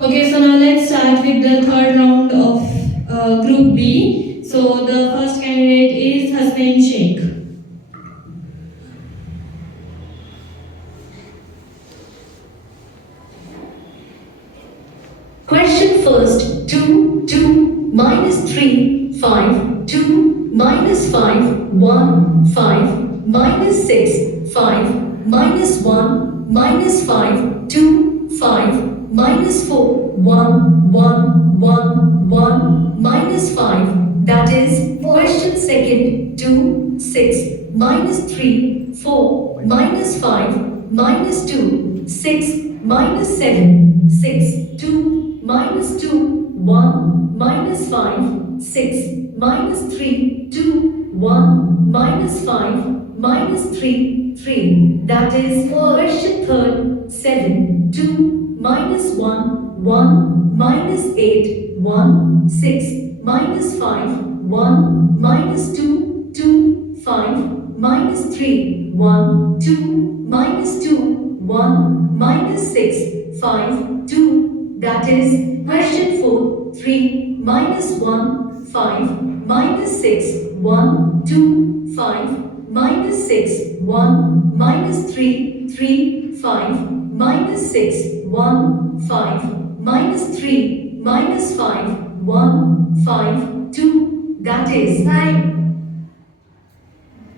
Okay, so now let's start with the third round of Group B. So the first candidate is Hasnain Sheikh. Question first. 2 minus 3 5 2 minus 5 1 5 minus 6 5 minus 1 minus 5 2 5 minus 4 1 1 1 1 minus 5. That is question second. 2 6 minus 3 4 minus 5 minus 2 6 minus 7 6 2 minus 2 1 minus 5 6 minus 3 2 1 minus 5 minus 3 3. That is question third. 7 2 minus 1 1 minus 8 1 6 minus 5 1 minus 2 2 5 minus 3 1 2 minus 2 1 minus 6 5 2. That is question 4. 3 minus 1 5 minus 6 1 2 5 minus 6 1 minus 3 3 5 minus 6 1 5 minus 3 minus 5 1 5 2. That is 9